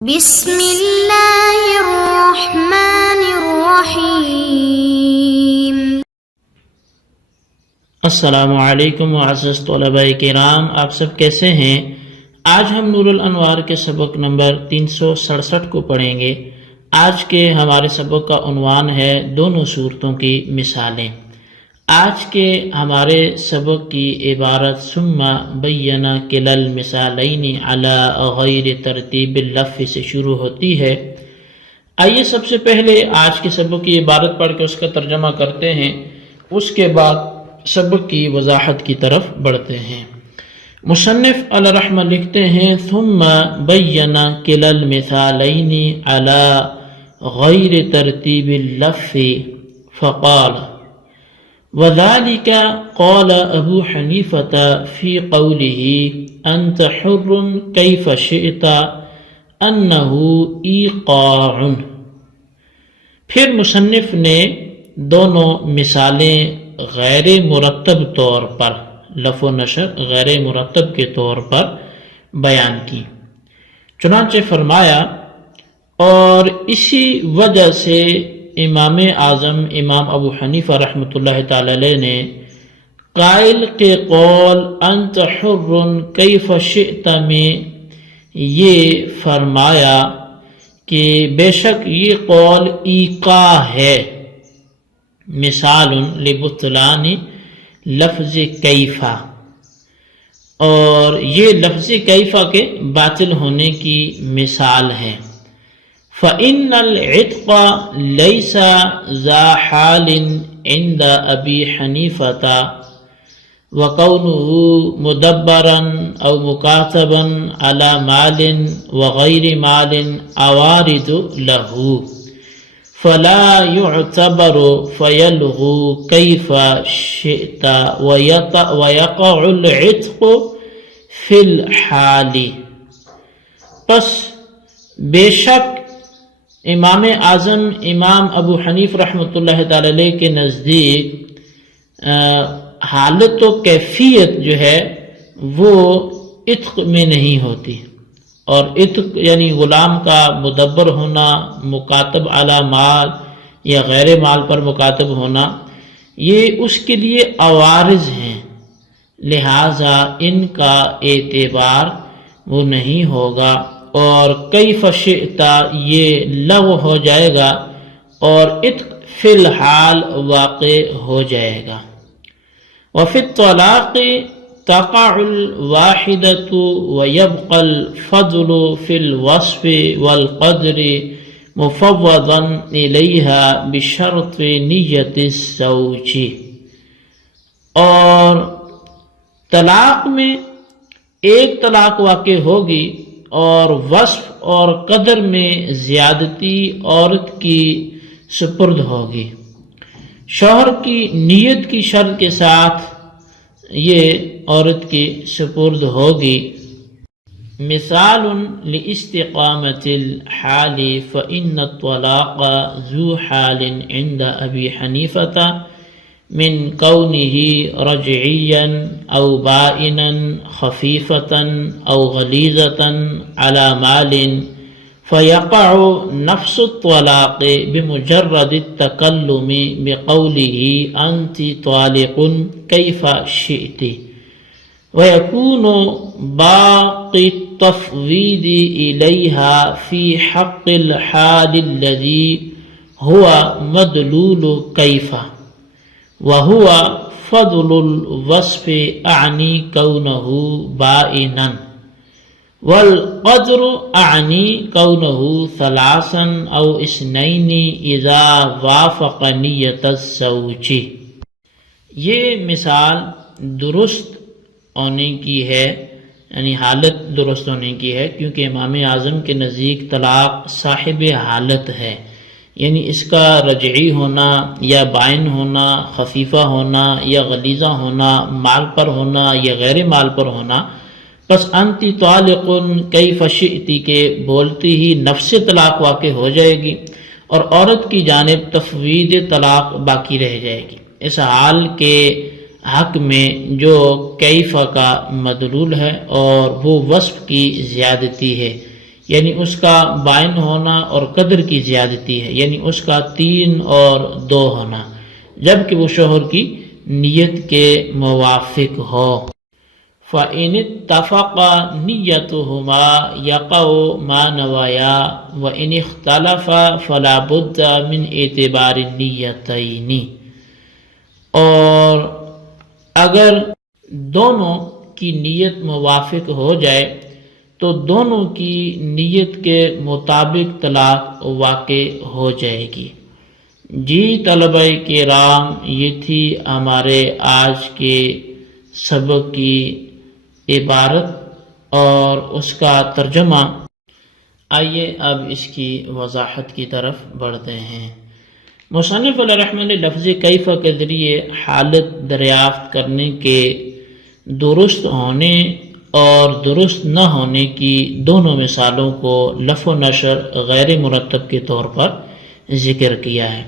بسم اللہ الرحمن الرحیم۔ السلام علیکم معزز طلباء کرام، آپ سب کیسے ہیں؟ آج ہم نور الانوار کے سبق نمبر 367 کو پڑھیں گے۔ آج کے ہمارے سبق کا عنوان ہے دونوں صورتوں کی مثالیں۔ آج کے ہمارے سبق کی عبارت ثم بین کلا المثالین علی غیر ترتیب اللفظ سے شروع ہوتی ہے۔ آئیے سب سے پہلے آج کے سبق کی عبارت پڑھ کے اس کا ترجمہ کرتے ہیں، اس کے بعد سبق کی وضاحت کی طرف بڑھتے ہیں۔ مصنف علیہ رحمہ لکھتے ہیں ثم بین کلا المثالین علی غیر ترتیب اللفظ فقال وذلك قال ابو حنیفۃ فی قوله انت حر کیف شئت انه ایقاع۔ پھر مصنف نے دونوں مثالیں غیر مرتب طور پر، لف و نشر غیر مرتب کے طور پر بیان کی۔ چنانچہ فرمایا اور اسی وجہ سے امام اعظم امام ابو حنیفہ رحمۃ اللہ تعالی علیہ نے قائل کے قول انت حر کیف شئت میں یہ فرمایا کہ بے شک یہ قول ایقاع ہے، مثال لبطلان لفظ کیفہ، اور یہ لفظ کیفہ کے باطل ہونے کی مثال ہے۔ فَإِنَّ الْعِتْقَ لَيْسَ ذَا حَالٍ عِنْدَ أَبِي حَنِيفَةَ وَكَوْنُهُ مُدَبَّرًا أَوْ مُكَاتَبًا عَلَى مَالٍ وَغَيْرِ مَالٍ عَوَارِضُ لَهُ فَلَا يُعْتَبَرُ فَيَلْغُو كَيْفَ شِئْتَ وَيَقَعُ الْعِتْقُ فِي الْحَالِ۔ پس بے شک امام اعظم امام ابو حنیف رحمۃ اللہ تعالی علیہ کے نزدیک حالت و کیفیت جو ہے وہ عتق میں نہیں ہوتی، اور عتق یعنی غلام کا مدبر ہونا، مکاتب علی مال یا غیر مال پر مکاتب ہونا، یہ اس کے لیے عوارض ہیں، لہٰذا ان کا اعتبار وہ نہیں ہوگا، اور کیف شئت یہ لغو ہو جائے گا اور عتق فی الحال واقع ہو جائے گا۔ وفی الطلاق تقع الواحدۃ ویبقى الفضل فی الوصف والقدر مفوضا الیہا بشرط نیت الزوج۔ اور طلاق میں ایک طلاق واقع ہوگی اور وصف اور قدر میں زیادتی عورت کی سپرد ہوگی، شوہر کی نیت کی شرط کے ساتھ یہ عورت کی سپرد ہوگی۔ مثال لاستقامة الحال فإن الطلاق ذو حال عند أبي حنيفة من كونه رجعيا أو بائنا خفيفة أو غليظة على مال فيقع نفس الطلاق بمجرد التكلم بقوله أنت طالق كيف شئت، ويكون باقي التفويض إليها في حق الحال الذي هو مدلول كيف، وهو فضل الوصف اعنی کونہ بائنا، والقدر اعنی کونہ ثلاثا او اثنین اذا وافق نیت الزوج۔ یہ مثال درست ہونے کی ہے، یعنی حالت درست ہونے کی ہے، کیونکہ امام اعظم کے نزدیک طلاق صاحب حالت ہے، یعنی اس کا رجعی ہونا یا بائن ہونا، خفیفہ ہونا یا غلیظہ ہونا، مال پر ہونا یا غیر مال پر ہونا۔ پس انتی طالق کیف شئتی کے بولتی ہی نفس طلاق واقع ہو جائے گی اور عورت کی جانب تفویض طلاق باقی رہ جائے گی، اس حال کے حق میں جو کیفہ کا مدلول ہے اور وہ وصف کی زیادتی ہے، یعنی اس کا بائن ہونا اور قدر کی زیادتی ہے، یعنی اس کا 3 اور 2 ہونا، جبکہ وہ شوہر کی نیت کے موافق ہو۔ فَإِنِ اتَّفَقَ نِيَّتُهُمَا يَقَعُ مَا نَوَيَا وَإِنِ اخْتَلَفَ فَلَا بُدَّ مِنْ اعتبار النِّيَّتَيْنِ، اور اگر دونوں کی نیت موافق ہو جائے تو دونوں کی نیت کے مطابق طلاق واقع ہو جائے گی۔ جی طلبہ کرام، یہ تھی ہمارے آج کے سبق کی عبارت اور اس کا ترجمہ۔ آئیے اب اس کی وضاحت کی طرف بڑھتے ہیں۔ مصنف علیہ رحمۃ نے لفظ کیف کے ذریعے حالت دریافت کرنے کے درست ہونے اور درست نہ ہونے کی دونوں مثالوں کو لف و نشر غیر مرتب کے طور پر ذکر کیا ہے۔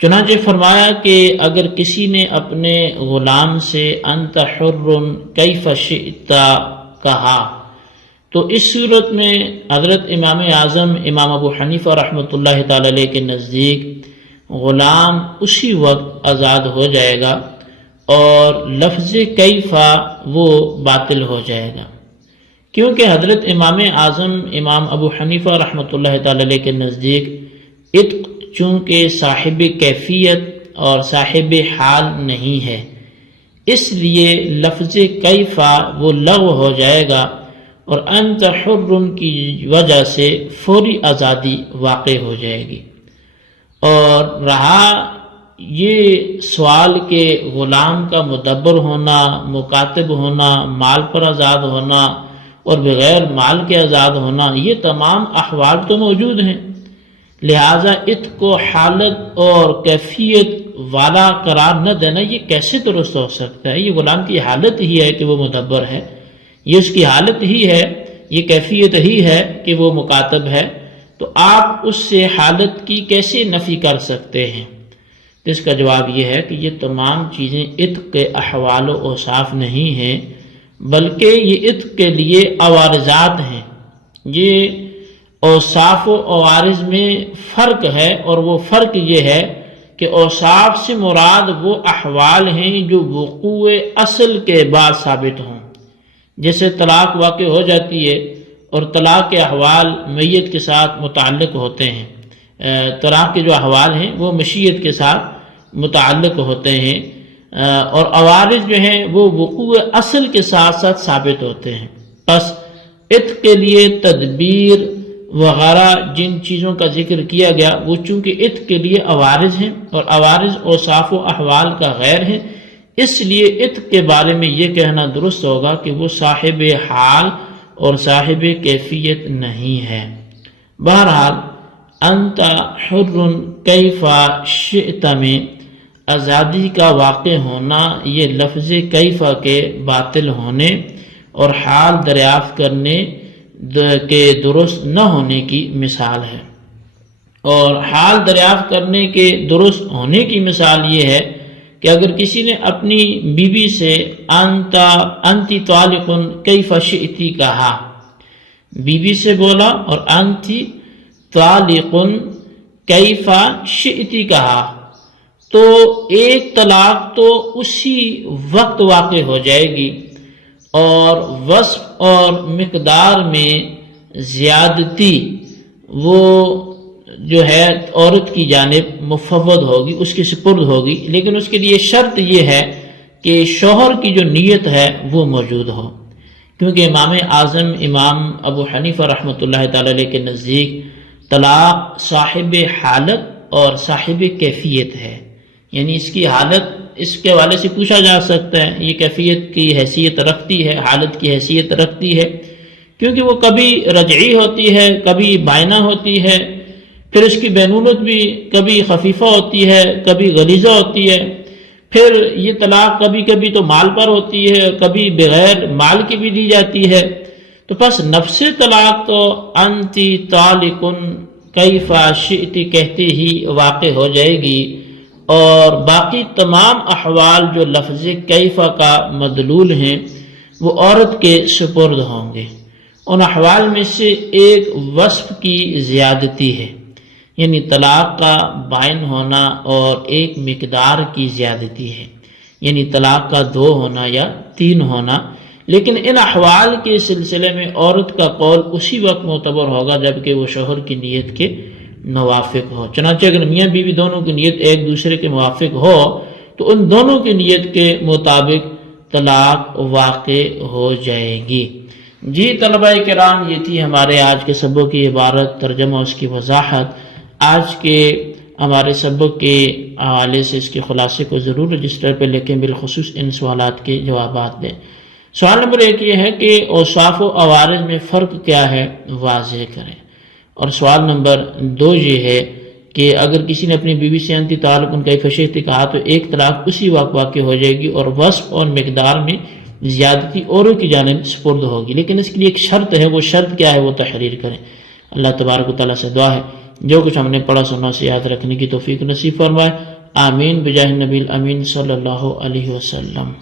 چنانچہ فرمایا کہ اگر کسی نے اپنے غلام سے انت حر کیف شئت کہا تو اس صورت میں حضرت امام اعظم امام ابو حنیفہ رحمۃ اللہ تعالی علیہ کے نزدیک غلام اسی وقت آزاد ہو جائے گا اور لفظ کیفا وہ باطل ہو جائے گا، کیونکہ حضرت امام اعظم امام ابو حنیفہ رحمۃ اللہ تعالی علیہ کے نزدیک عتق چونکہ صاحب کیفیت اور صاحب حال نہیں ہے، اس لیے لفظ کیفا وہ لغو ہو جائے گا اور انت حر کی وجہ سے فوری آزادی واقع ہو جائے گی۔ اور رہا یہ سوال کہ غلام کا مدبر ہونا، مکاتب ہونا، مال پر آزاد ہونا اور بغیر مال کے آزاد ہونا، یہ تمام احوال تو موجود ہیں، لہٰذا عتق کو حالت اور کیفیت والا قرار نہ دینا یہ کیسے درست ہو سکتا ہے؟ یہ غلام کی حالت ہی ہے کہ وہ مدبر ہے، یہ اس کی حالت ہی ہے، یہ کیفیت ہی ہے کہ وہ مکاتب ہے، تو آپ اس سے حالت کی کیسے نفی کر سکتے ہیں؟ تو اس کا جواب یہ ہے کہ یہ تمام چیزیں عتق کے احوال و اوصاف نہیں ہیں، بلکہ یہ عتق کے لیے عوارضات ہیں۔ یہ اوصاف و عوارض میں فرق ہے، اور وہ فرق یہ ہے کہ اوصاف سے مراد وہ احوال ہیں جو وقوع اصل کے بعد ثابت ہوں، جیسے طلاق واقع ہو جاتی ہے اور طلاق کے احوال میت کے ساتھ متعلق ہوتے ہیں، طلاق کے جو احوال ہیں وہ مشیت کے ساتھ متعلق ہوتے ہیں، اور عوارض جو ہیں وہ وقوع اصل کے ساتھ ساتھ ثابت ہوتے ہیں۔ پس عتق کے لیے تدبیر وغیرہ جن چیزوں کا ذکر کیا گیا وہ چونکہ عتق کے لیے عوارض ہیں اور عوارض اوصاف و احوال کا غیر ہیں، اس لیے عتق کے بارے میں یہ کہنا درست ہوگا کہ وہ صاحب حال اور صاحب کیفیت نہیں ہے۔ بہرحال انت حر کیف شئت میں آزادی کا واقع ہونا یہ لفظ کیف کے باطل ہونے اور حال دریافت کرنے کے درست نہ ہونے کی مثال ہے، اور حال دریافت کرنے کے درست ہونے کی مثال یہ ہے کہ اگر کسی نے اپنی بیوی سے انتی طالق کیف شئتی کہا، بیوی سے بولا اور انتی طالق کیف شئتی کہا، تو ایک طلاق تو اسی وقت واقع ہو جائے گی اور وصف اور مقدار میں زیادتی وہ جو ہے عورت کی جانب مفوض ہوگی، اس کی سپرد ہوگی، لیکن اس کے لیے شرط یہ ہے کہ شوہر کی جو نیت ہے وہ موجود ہو، کیونکہ امام اعظم امام ابو حنیفہ رحمۃ اللہ تعالی علیہ کے نزدیک طلاق صاحب حالت اور صاحب کیفیت ہے، یعنی اس کی حالت اس کے حوالے سے پوچھا جا سکتا ہے، یہ کیفیت کی حیثیت رکھتی ہے، حالت کی حیثیت رکھتی ہے، کیونکہ وہ کبھی رجعی ہوتی ہے، کبھی بائنہ ہوتی ہے، پھر اس کی بینونت بھی کبھی خفیفہ ہوتی ہے، کبھی غلیظہ ہوتی ہے، پھر یہ طلاق کبھی کبھی تو مال پر ہوتی ہے، کبھی بغیر مال کی بھی دی جاتی ہے، تو پس نفس طلاق تو انتی طالق کیف شئت کہتے ہی واقع ہو جائے گی، اور باقی تمام احوال جو لفظ کیف کا مدلول ہیں وہ عورت کے سپرد ہوں گے، ان احوال میں سے ایک وصف کی زیادتی ہے، یعنی طلاق کا بائن ہونا اور ایک مقدار کی زیادتی ہے، یعنی طلاق کا 2 ہونا یا 3 ہونا۔ لیکن ان احوال کے سلسلے میں عورت کا قول اسی وقت معتبر ہوگا جبکہ وہ شوہر کی نیت کے موافق ہو۔ چنانچہ اگر میاں بیوی دونوں کی نیت ایک دوسرے کے موافق ہو تو ان دونوں کی نیت کے مطابق طلاق واقع ہو جائے گی۔ جی طلبہ کرام، یہ تھی ہمارے آج کے سبق کی عبارت، ترجمہ اس کی وضاحت۔ آج کے ہمارے سبق کے حوالے سے اس کے خلاصے کو ضرور رجسٹر پہ لکھیں، بالخصوص ان سوالات کے جوابات دیں۔ سوال نمبر 1 یہ ہے کہ اوصاف و عوارض میں فرق کیا ہے، واضح کریں۔ اور سوال نمبر 2 یہ ہے کہ اگر کسی نے اپنی بیوی سے انتی تعلق ان کا فشیختی کہا تو ایک طلاق اسی وقت واقع ہو جائے گی اور وصف اور مقدار میں زیادتی اوروں کی جانب سپرد ہوگی، لیکن اس کے لیے ایک شرط ہے، وہ شرط کیا ہے وہ تحریر کریں۔ اللہ تبارک و تعالیٰ سے دعا ہے جو کچھ ہم نے پڑھا سنا سے یاد رکھنے کی توفیق نصیب فرمائے، آمین بجاہ نبی الامین صلی اللہ علیہ وسلم۔